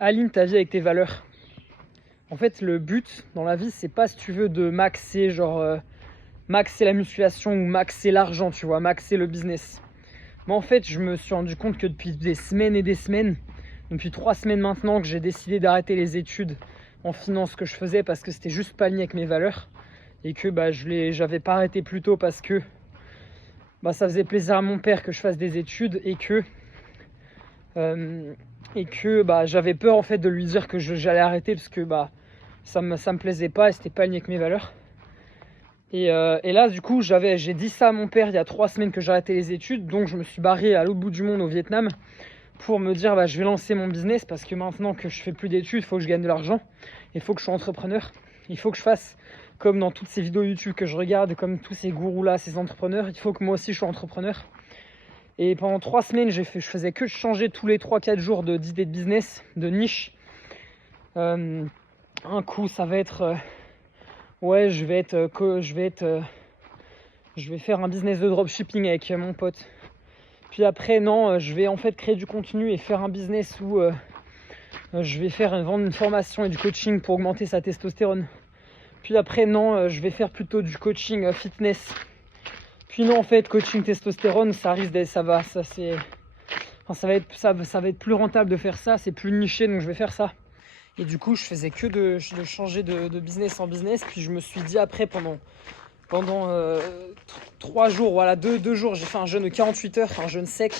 aligne ta vie avec tes valeurs. En fait, le but dans la vie, c'est pas, si tu veux, de maxer, maxer la musculation ou maxer l'argent, tu vois, maxer le business. Mais en fait, je me suis rendu compte que depuis des semaines et des semaines, depuis 3 semaines maintenant, que j'ai décidé d'arrêter les études en finance que je faisais parce que c'était juste pas aligné avec mes valeurs et que j'avais pas arrêté plus tôt parce que ça faisait plaisir à mon père que je fasse des études et que j'avais peur en fait de lui dire que j'allais arrêter parce que ça me plaisait pas et c'était pas aligné avec mes valeurs. Et là du coup j'ai dit ça à mon père il y a 3 semaines que j'arrêtais les études, donc je me suis barré à l'autre bout du monde au Vietnam pour me dire je vais lancer mon business parce que maintenant que je fais plus d'études, il faut que je gagne de l'argent, il faut que je sois entrepreneur, il faut que je fasse comme dans toutes ces vidéos YouTube que je regarde, comme tous ces gourous là, ces entrepreneurs, il faut que moi aussi je sois entrepreneur. Et pendant 3 semaines, je faisais que changer tous les 3-4 jours d'idées de business, de niche. Un coup, ça va être je vais faire un business de dropshipping avec mon pote. Puis après, non, je vais en fait créer du contenu et faire un business où je vais vendre une formation et du coaching pour augmenter sa testostérone. Puis après, non, je vais faire plutôt du coaching fitness. Puis non, en fait, coaching testostérone, ça risque d'être, ça va être plus rentable de faire ça, c'est plus niché, donc je vais faire ça. Et du coup, je faisais que de changer de business en business. Puis je me suis dit après, pendant 3 jours, voilà, 2 jours, j'ai fait un jeûne de 48 heures, un jeûne sec,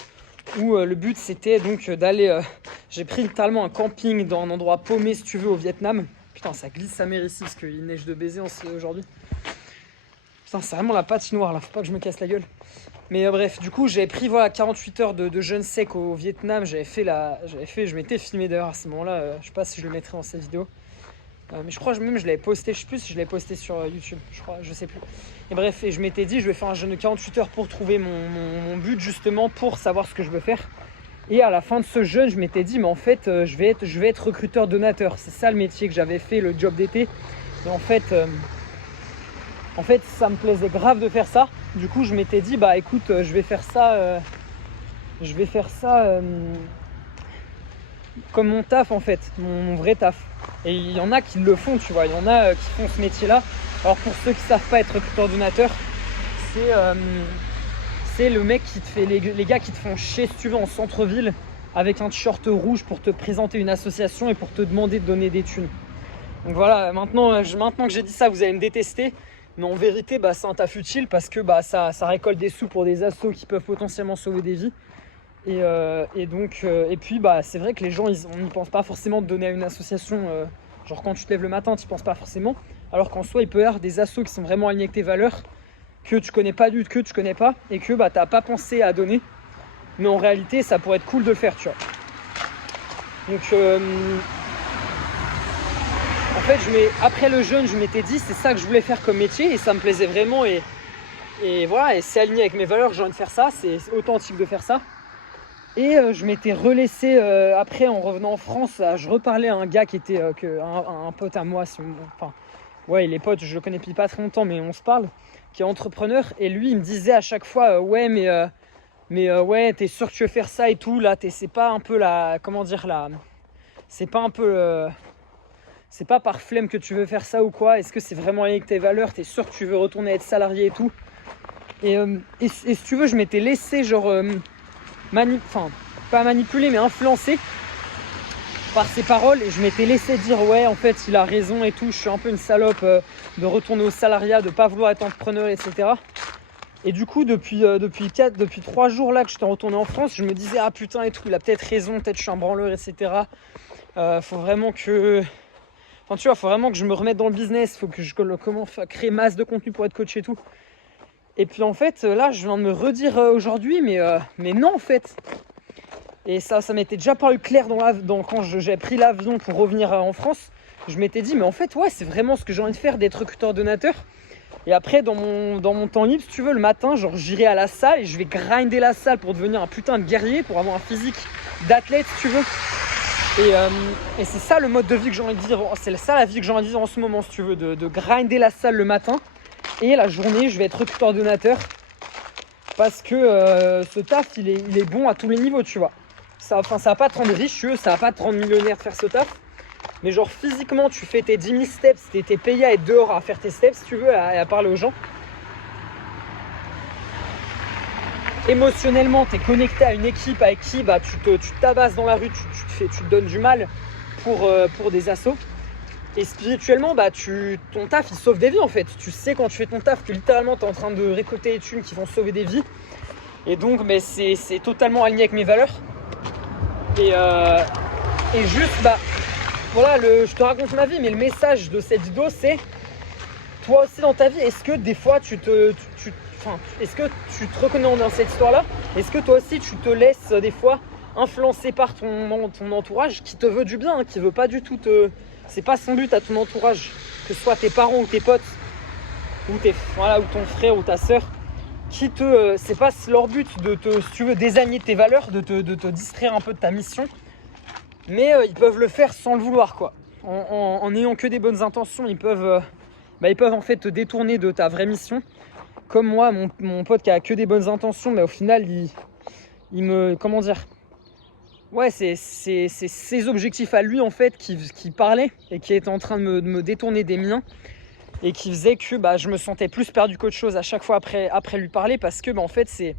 où le but c'était donc d'aller... j'ai pris littéralement un camping dans un endroit paumé, si tu veux, au Vietnam. Putain, ça glisse sa mère ici, parce qu'il neige de baiser aujourd'hui. Putain, c'est vraiment la patinoire là, faut pas que je me casse la gueule. Mais bref, du coup, j'avais pris 48 heures de jeûne sec au Vietnam. Je m'étais filmé d'ailleurs à ce moment-là. Je sais pas si je le mettrai dans cette vidéo. Mais je crois même je l'avais posté, je sais plus si je l'avais posté sur YouTube, je sais plus. Et bref, je m'étais dit, je vais faire un jeûne de 48 heures pour trouver mon but justement, pour savoir ce que je veux faire. Et à la fin de ce jeûne, je m'étais dit, mais en fait, je vais être recruteur donateur. C'est ça le métier que j'avais fait, le job d'été. Et en fait, ça me plaisait grave de faire ça. Du coup, je m'étais dit, écoute, je vais faire ça comme mon taf en fait, mon vrai taf. Et il y en a qui le font, tu vois, il y en a qui font ce métier-là. Alors pour ceux qui savent pas être recruteur donateur, c'est le mec qui te fait, les gars qui te font chier, si tu veux, en centre-ville avec un t-shirt rouge pour te présenter une association et pour te demander de donner des thunes. Donc voilà, maintenant que j'ai dit ça, vous allez me détester. Mais en vérité, c'est un taf utile parce que ça récolte des sous pour des assos qui peuvent potentiellement sauver des vies. Et puis c'est vrai que les gens, on n'y pense pas forcément de donner à une association. Genre quand tu te lèves le matin, tu n'y penses pas forcément. Alors qu'en soi, il peut y avoir des assos qui sont vraiment alignés avec tes valeurs, que tu connais pas et que t'as pas pensé à donner. Mais en réalité, ça pourrait être cool de le faire, tu vois. Donc en fait, après le jeûne, je m'étais dit, c'est ça que je voulais faire comme métier et ça me plaisait vraiment. Et voilà, et c'est aligné avec mes valeurs, j'ai envie de faire ça, c'est authentique de faire ça. Et je m'étais relaissé après en revenant en France, je reparlais à un gars qui était un pote à moi, il est pote, je le connais depuis pas très longtemps, mais on se parle, qui est entrepreneur, et lui il me disait à chaque fois ouais, t'es sûr que tu veux faire ça et tout, là c'est pas un peu c'est pas par flemme que tu veux faire ça ou quoi, est-ce que c'est vraiment aligné avec tes valeurs, t'es sûr que tu veux retourner être salarié et tout. Et si tu veux, je m'étais laissé pas manipulé mais influencé par ses paroles et je m'étais laissé dire ouais, en fait il a raison et tout, je suis un peu une salope de retourner au salariat, de pas vouloir être entrepreneur, etc. Et du coup depuis 3 jours là que j'étais retourné en France, je me disais ah putain et tout, il a peut-être raison, peut-être je suis un branleur, etc. Faut vraiment que je me remette dans le business, faut que je commence à créer masse de contenu pour être coach et tout. Et puis en fait là je viens de me redire aujourd'hui mais non en fait. Et ça m'était déjà paru clair quand j'ai pris l'avion pour revenir en France. Je m'étais dit mais en fait ouais, c'est vraiment ce que j'ai envie de faire, d'être recruteur donateur. Et après dans mon temps libre, si tu veux, le matin, j'irai à la salle et je vais grinder la salle pour devenir un putain de guerrier, pour avoir un physique d'athlète si tu veux. Et c'est ça le mode de vie que j'ai envie de vivre, c'est ça la vie que j'ai envie de vivre en ce moment si tu veux, de grinder la salle le matin. Et la journée, je vais être recruteur donateur parce que ce taf, il est bon à tous les niveaux, tu vois. ça va pas te rendre riche, ça va pas te rendre millionnaire de faire ce taf. Mais genre physiquement, tu fais tes 10 000 steps, t'es payé à être dehors à faire tes steps si tu veux, à parler aux gens. Émotionnellement, tu es connecté à une équipe avec qui bah, tu te tabasses dans la rue, tu te donnes du mal pour des assauts. Et spirituellement, bah, ton taf, il sauve des vies en fait. Tu sais quand tu fais ton taf que littéralement, tu es en train de récolter des thunes qui vont sauver des vies. Et donc, mais c'est totalement aligné avec mes valeurs. Et juste, bah, voilà, je te raconte ma vie, mais le message de cette vidéo, c'est toi aussi dans ta vie, est-ce que des fois est-ce que tu te reconnais dans cette histoire-là? Est-ce que toi aussi tu te laisses des fois influencer par ton entourage qui te veut du bien, hein, qui veut pas du tout c'est pas son but à ton entourage, que ce soit tes parents ou tes potes, ou ton frère ou ta soeur, c'est pas leur but de si tu veux, désaligner tes valeurs, de te distraire un peu de ta mission, mais ils peuvent le faire sans le vouloir, quoi. En n'ayant que des bonnes intentions, ils peuvent en fait te détourner de ta vraie mission. Comme moi, mon pote qui a que des bonnes intentions, mais au final, il me... Comment dire? Ouais, c'est ses objectifs à lui, en fait, qui parlaient et qui étaient en train de me détourner des miens. Et qui faisait que je me sentais plus perdu qu'autre chose à chaque fois après lui parler, parce que en fait, ses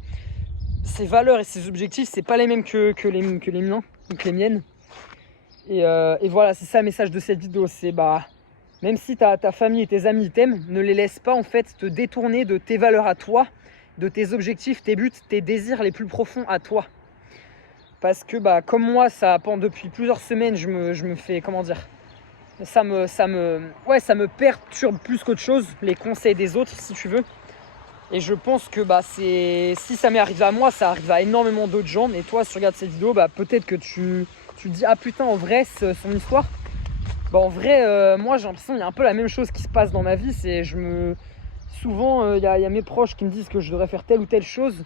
valeurs et ses objectifs, c'est pas les mêmes que les miens, ou que les miennes. Et voilà, c'est ça le message de cette vidéo, c'est même si ta famille et tes amis t'aiment, ne les laisse pas en fait te détourner de tes valeurs à toi, de tes objectifs, tes buts, tes désirs les plus profonds à toi. Parce que comme moi, depuis plusieurs semaines, je me fais, comment dire, ça me perturbe plus qu'autre chose, les conseils des autres si tu veux. Et je pense que si ça m'est arrivé à moi, ça arrive à énormément d'autres gens. Et toi, si tu regardes cette vidéo, peut-être que tu te dis ah putain, en vrai, son histoire. En vrai, moi j'ai l'impression qu'il y a un peu la même chose qui se passe dans ma vie. Souvent, il y a mes proches qui me disent que je devrais faire telle ou telle chose.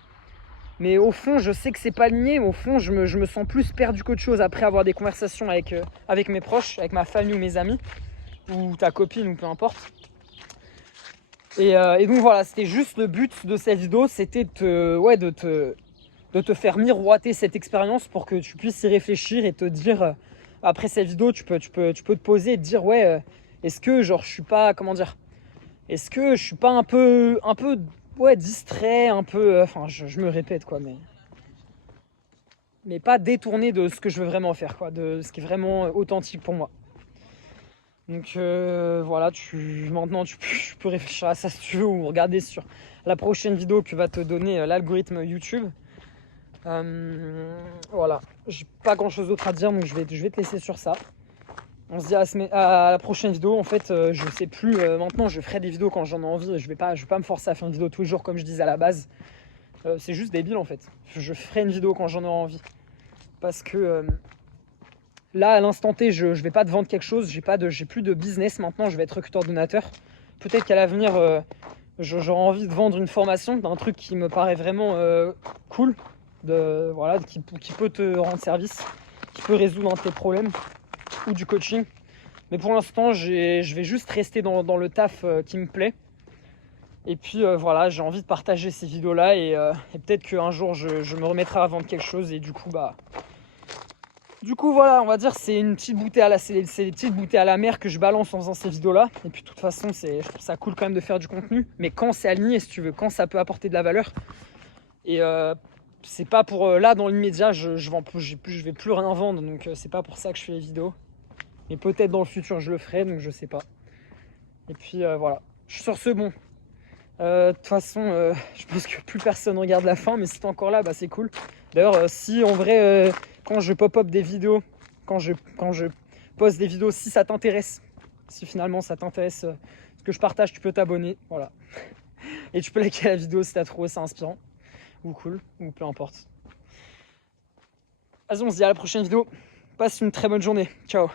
Mais au fond, je sais que c'est pas aligné. Au fond, je me sens plus perdu qu'autre chose après avoir des conversations avec mes proches, avec ma famille ou mes amis, ou ta copine, ou peu importe. Et donc voilà, c'était juste le but de cette vidéo, c'était de te faire miroiter cette expérience pour que tu puisses y réfléchir et te dire, après cette vidéo, tu peux te poser et te dire est-ce que genre je suis pas, comment dire, est-ce que je suis pas un peu distrait, un peu, je me répète quoi, mais pas détourné de ce que je veux vraiment faire, quoi, de ce qui est vraiment authentique pour moi. Donc voilà, maintenant tu peux réfléchir à ça si tu veux, ou regarder sur la prochaine vidéo que va te donner l'algorithme YouTube. Voilà, j'ai pas grand chose d'autre à dire, donc je vais te laisser sur ça. On se dit à la prochaine vidéo. En fait, je sais plus, maintenant je ferai des vidéos quand j'en ai envie. Je vais pas me forcer à faire une vidéo tous les jours comme je disais à la base. C'est juste débile en fait. Je ferai une vidéo quand j'en aurai envie. Parce que là, à l'instant T, je vais pas te vendre quelque chose. J'ai plus de business maintenant. Je vais être recruteur donateur. Peut-être qu'à l'avenir, j'aurai envie de vendre une formation d'un truc qui me paraît vraiment cool, qui peut te rendre service, qui peut résoudre un de tes problèmes, ou du coaching. Mais pour l'instant, je vais juste rester dans le taf qui me plaît. Et puis voilà, j'ai envie de partager ces vidéos là, et peut-être qu'un jour je me remettrai à vendre quelque chose, et du coup voilà, on va dire c'est des petites bouteilles à la mer que je balance en faisant ces vidéos là. Et puis de toute façon, je trouve ça cool quand même de faire du contenu, mais quand c'est aligné, si tu veux, quand ça peut apporter de la valeur. Et c'est pas pour là dans l'immédiat, je vais plus rien vendre, donc c'est pas pour ça que je fais les vidéos. Mais peut-être dans le futur je le ferai, donc je sais pas. Et puis voilà, sur ce, bon, de toute façon, je pense que plus personne regarde la fin, mais si t'es encore là, c'est cool. D'ailleurs, si en vrai, quand je pop-up des vidéos, quand je poste des vidéos, si ça t'intéresse, si finalement ça t'intéresse ce que je partage, tu peux t'abonner, voilà. Et tu peux liker la vidéo si t'as trouvé ça inspirant, ou cool, ou peu importe. Vas-y, on se dit à la prochaine vidéo. Passe une très bonne journée. Ciao.